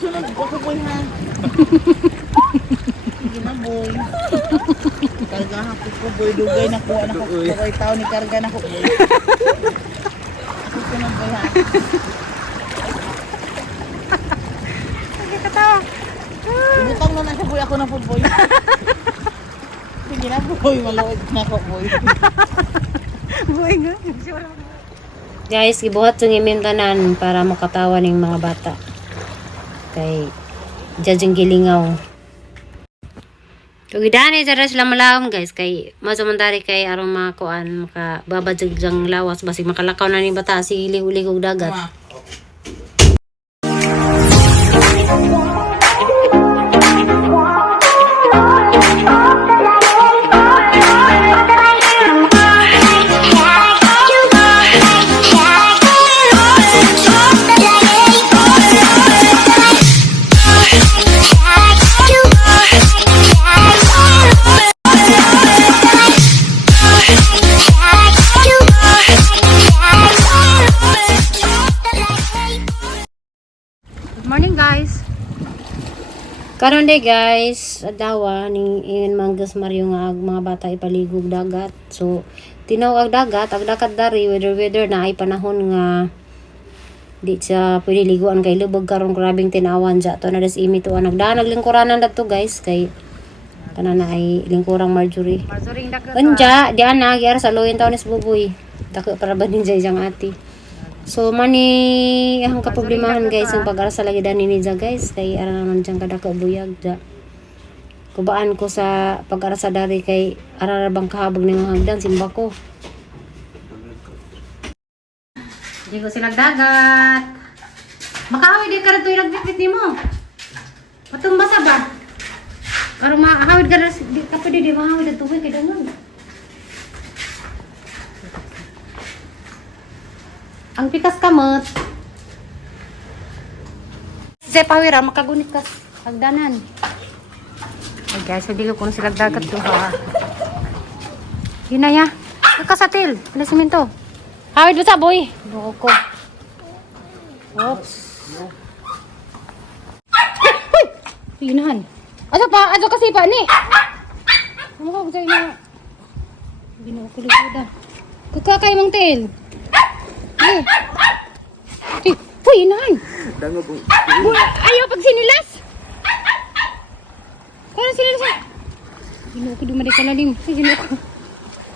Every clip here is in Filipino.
Susunod ako boy ha. Sige na boy. Karga ako ko boy. Dugay na ko. Anak ko. Dugay tao ni karga na ko boy. Susunod boy ha. Sige katawa. Butang na siya boy. Ako na po boy. Sige na boy. Maluwag na ko boy. Boy nga. Guys, gibuhat yung imintanan para makatawa ng mga bata. Kay judging gilingaw. Tugidani dara sila malawom guys kay masamandari kay aron makuan makababad jang lawas basig makalakaw na ni bata si ligo-ligog dagat. Morning guys. Karon day guys, adawa ning ingon manggas Mario nga mga bata ipaligog dagat. So tinawag ag dagat dari weather na ay panahon nga di siya pwede liguan kay lubog karon grabing tinawan ja to na des imi to nagdaan naglingkuranan dadto guys kay kanana ay lingkurang Marjorie. Marjorie dako. Anja di ana gyara sa loyin taon ni buboy. Dako para ba ninja ijang ati. So mani ang kaproblemahan guys ang pag-ara sa lagi dani ni guys kay ara naman dyan kadako buyag ja. Kubaan ko sa pag-ara sa dari kay ara bang kahabog ning hagdan simba ko. Di ko sila dagat. Makahawid di ka rin ito ilagbit nimo. Matumba sa ba? Karon mahawid ka rin, di ka pwede di mahawid at tubig kay danon. Ang pikas kamot. Zay pawira makagunit ka hagdanan. Ay guys, hindi ko kung sila dagat to ha. Yun na ya. Nakasatil. Pila simento. Hawid mo sa boy. Buko ko. Oops. Uy! Pinahan. Ato kasi pa ni. Ano ka kung sa'yo na. Ginoo ko liguda. Kukakay mong tail. Ay. Uy, inahan. Dango po. Ayaw pag sinilas. Kaya sinilas. Ginoo ko dumari ka lalim. Ginoo ko.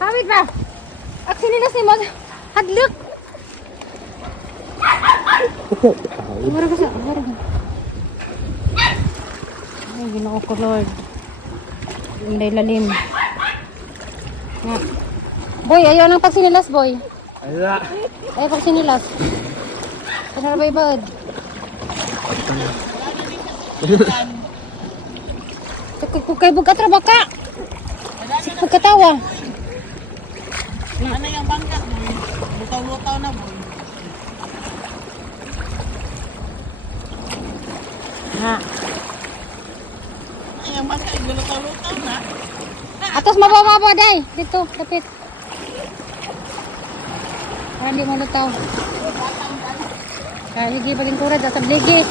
Hawid ba? Ak sinilas ni mo. Hadlok. Mara ka sa. Ay, ginoo ko Lord. Dumari lalim. Nga. Boy, ayaw nang pagsinilas, boy. Ala. Ayaw pagsinilas. Ano ba ibad? Kay bugat ra baka. Pagkatawa. Ano yung bangka boy? Lutaw-lutaw na boy. Ha. Ay, ang bangka lutaw-lutaw na. Atos mababa day. Dito, kapit. Para hindi mo lutaw. Kaya higi balingkurad sa tabligi.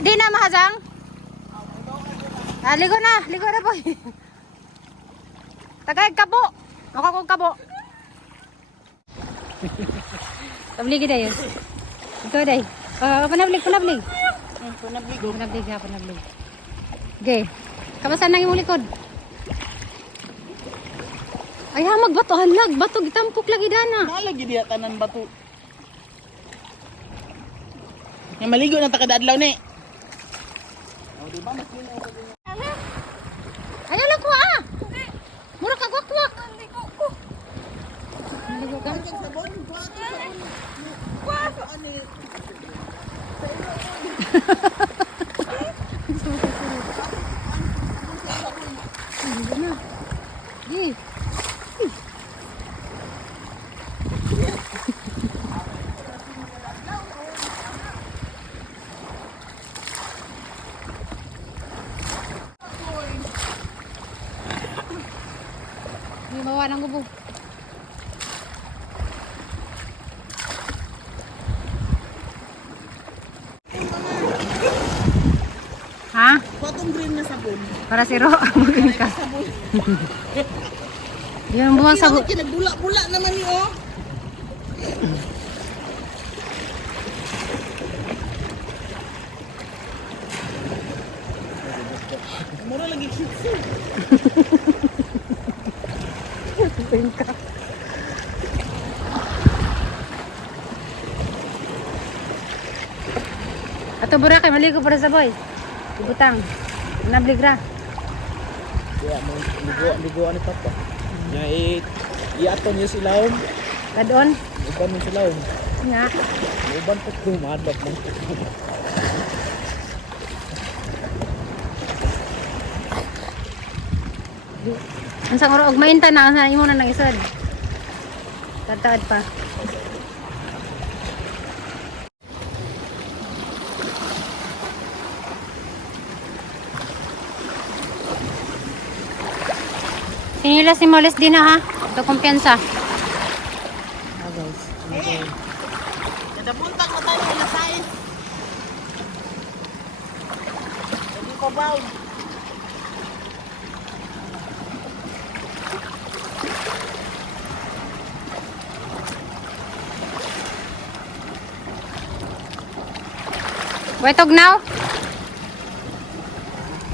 Di na mahasang? Ligo na boy. Tagay kabo. Makakong kabo. Tabligi day. Ikaw day. Panablig. Panablig. Panablig. Okay. Kabasan nang imong likod. Ay hamag bato halag. Bato gitampok lagi dana. Nalagi diya tanan bato. Nga maligo na takadadlaw ni. Oh, di ba mas lino ko din. Ayaw lang ko Mura ka gwak-gwak. Maligo ka. Sabon, Di. ng gubo. Ha? Batong green na sabon. Para si Ro. Magaling ka. Sabon. Yung buwang sabon. Kinagdula-bula naman ni oh. Mura lagi kitsu. Magaling ka. Ato bura kay maligo para sa boy. Ibutang. Nabligra. Ya, mau ligo ani papa. Nya iaton niya silawom. Kadon. Uban mo silawom. Nga. Uban pa ko madap man. Unsang oro og mainta na sa imo na nang isod. Tataad pa. Sinila si Moles din na ha. Ito kumpiyansa. Ah guys. Kada buntag na tayo na size. Hindi pa ba? Wetog now.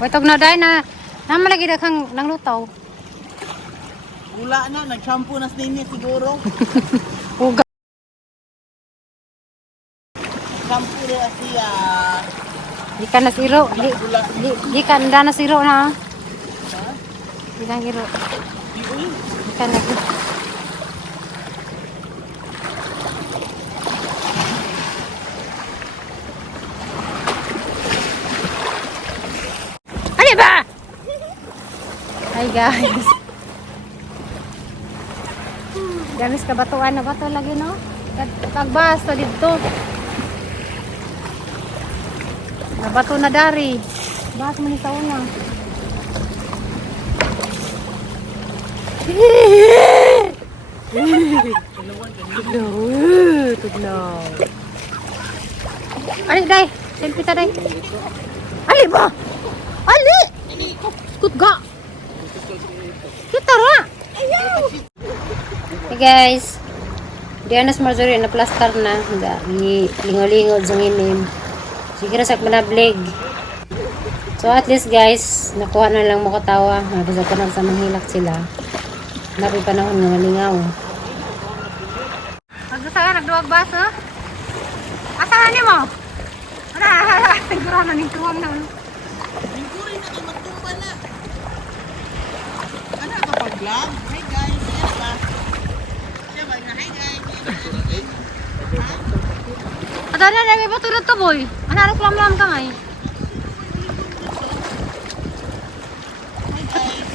Wetog now dai na namalagi daghang nang lutaw. Wala na, nag-shampoo na niya siguro. Uga. Shampoo rin siya. Di ka na siro. Di ka na siro na. Di ka siro. Di ka na siro. Ano ba? Hi guys. Gamis ka batuan na bato lagi no? Kagbas to dito. Nabato na dari. Bas mo ni sa una. Tugnaw. Ali day, selfie ta day. Ali ba? Ali. Kutga. Kita ra. Hey guys, Diana's Marjorie na plaster na, lingo-lingo zunginim. Sige na sa manablig. So at least guys, nakuha na lang makatawa. Nabasa ko na sa manghilak sila. Napi panahon nga malingaw. Nagdusaya nagduwag bas ha? Asahan ni mo? Ara, siguro na ning tuwang na. Lingkuri na kay magtumba na. Ano ka pag-vlog? Hi guys, yes ba? Siya ba na hi guys? Ada na may batulot to boy. Ana reklam-lam ka ngay. Hi guys.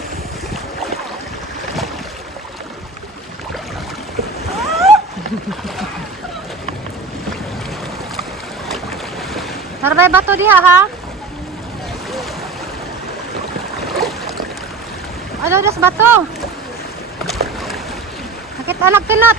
Tarbay bato diha ha? Ano das bato? Sakit anak tinat.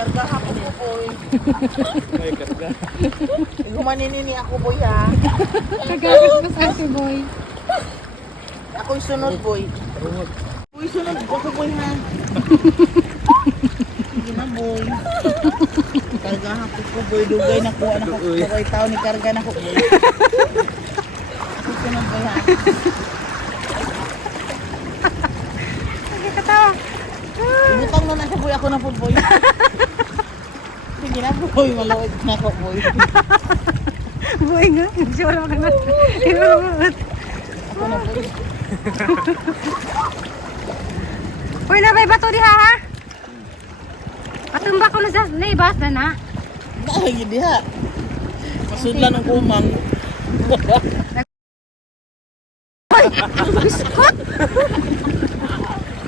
Karga ako po boy. May karga. Gumanini ako boy ha. Kagalit ko sa si boy. Ako'y sunod boy. Ako'y sunod ako boy ha. Sige na boy. Karga ako po boy. Dugay na ko. Anak ko. Kaway tao ni karga na ko boy. Ako'y sunod boy ha. Sige katawa. Ibutang na siya boy. Ako na po boy. Sige na boy. Malawag na ko boy. Boy nga. Sure ako na. Ako na boy. Uy, nabay bato diha ha? Atumba ko na sa naibas na na. Lagi diha. Masudlan ng kumang.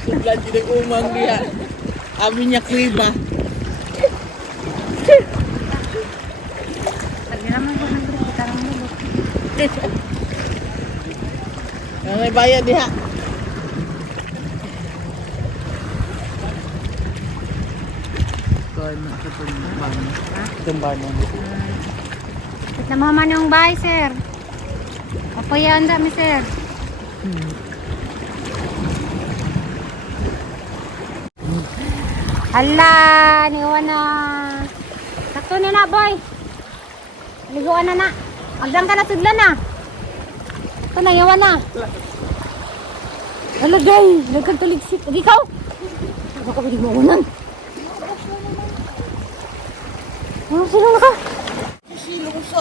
Sudlan din ng kumang diha. Abi niya kriba. Lagi naman ko ng grupo, kita naman mo. Ang may bayad diha. Kaya na sa tumban. Tumban mo. Kita mama yung bahay, sir. Apa ya anda, mi sir? Hala, niwan na. Sakto na na, boy. Liguan na na. Agdang ka na sudlan na. Ito na, yawan na. Hala, day. Nagkagtuligsik. Ikaw? Baka pwede mo unan. Ano, sino na ka? Siluso.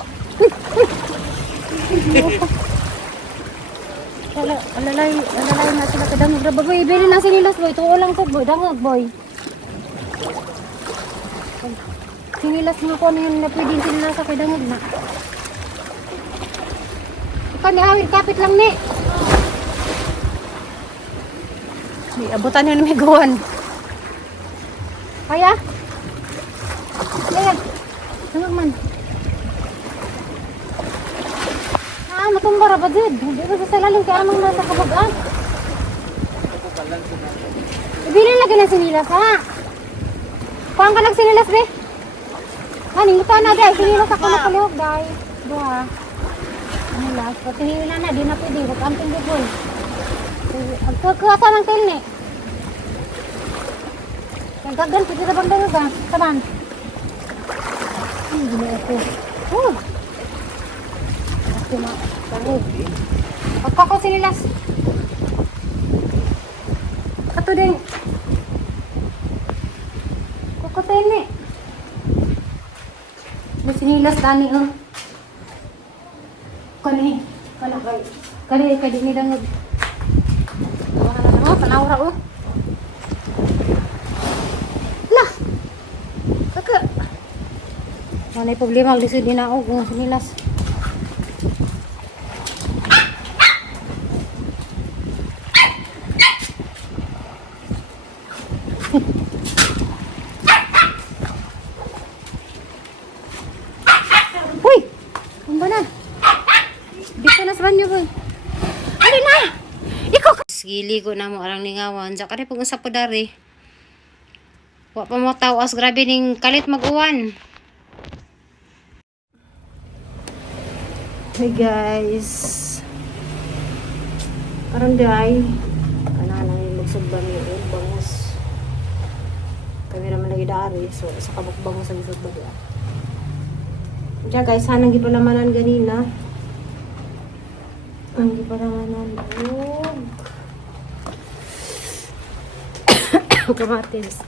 Alalay na sila kadangog na baboy. Ibili na sinilas, boy. Tuo lang ko, boy. Dangog, boy. Sinilas nga ko ano yung napwedeng sinilas sa kadangog na. Ikaw ni Awir, kapit lang ni. Di, abutan yun may gawan. Kaya? Kaya? Dangog man. Matumbara ba did? Hindi ba sa lalim kaya amang nasa kabagaan? Ibilin lagi na sinilas ha? Kuhaan ka nagsinilas be? Haning ito na day, sinilas ako na kalihog day. Doha. Sinilas, pati hila na, di na pwede, wag amping bubol. Agkakasa ng tail ni. Nagkagan, pwede na bang dalag ha? Taman. Hindi na ito. Pagkako sinilas. Ato din. Kukutin ni. Na sinilas tani Kani kay di ni dangog. Panawra Lah. Kaka. Manay problema lisod din ako kung sinilas. Gili ko na mo arang lingawan. Sa kare pag usap po dari. Wa pa mo tawas. Grabe ning kalit mag-uwan. Hey guys. Parang day. Kananang yung magsugban yung bangus. Kami naman lagi dari. So, sa kabuk bangus ang isugban yan. Diyan guys, sanang gipalamanan ganina. Ang gipalamanan. Kamatis.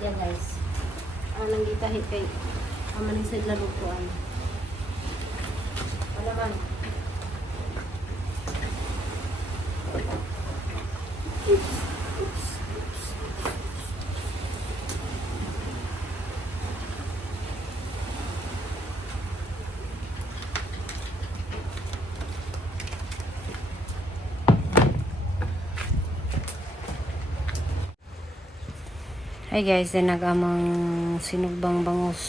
Yan guys. Anang gitahi kay amaning sa lalutuan. Alaman. Ay guys, din nagamang sinugbang bangus.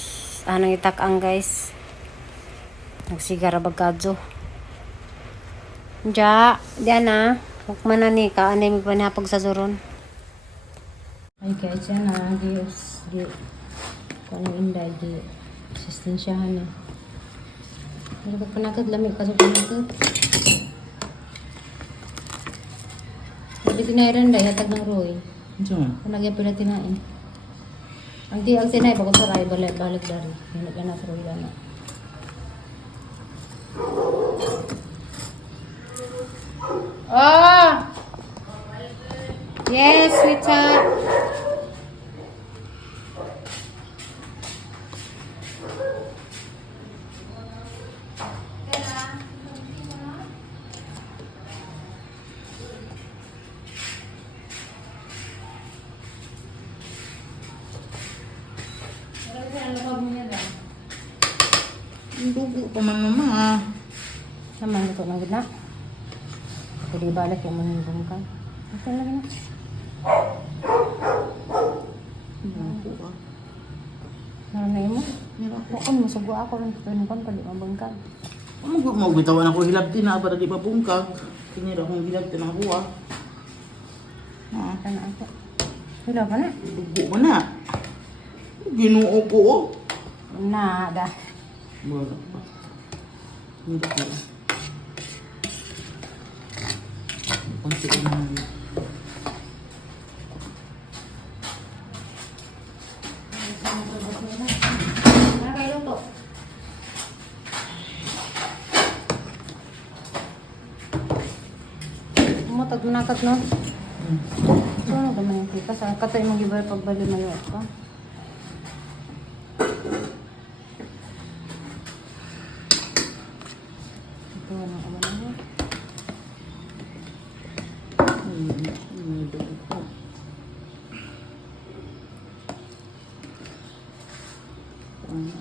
Anong itak-ang guys. Nagsigara bagkadyo. Diya, diyan na. Hukman na ni ka. Anay may panapag sa zuron. Ay guys, yan na. Diyos. Di. Kung anong inday. Di. Assistensyahan na. Pero pag panagad, lamig ka sa panagad. Sabi tinairan day, hatag ng Roy. Ano? Kung nagyan pila tinain. Ang tinay, bago saray, balik dari. Hinag na sa Roy na. Oh! Yes, sweetheart. Ang dugo pa man mama. Naman ito ng gina. Pwede balik yung manindong ka. Okay lang na. Dugo ka. Nanay mo. Meron ako. Huwag mo, sugo ako rin. Pwede ko pali mabangkag. Bitawan ako hilabtin na para di mabungkag. Tinira akong hilabtin ang kuha. Ah, Ano ako? Hila ka na. dugo ka na. Ginoo ko oh. Nada. Wala pa. Hindi ko. Konti na. Nakailuto. Umutag nakat no? So ano ba man yung kita? Sa katoy mong gibay pagbali mayo ka? Ito ano ka ba na?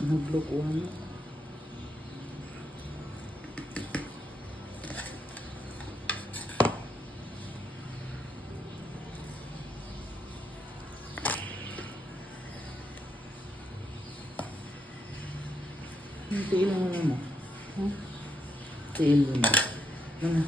Naglokohan. Tiil mo naman. Hmm? Tiil mo. Ano?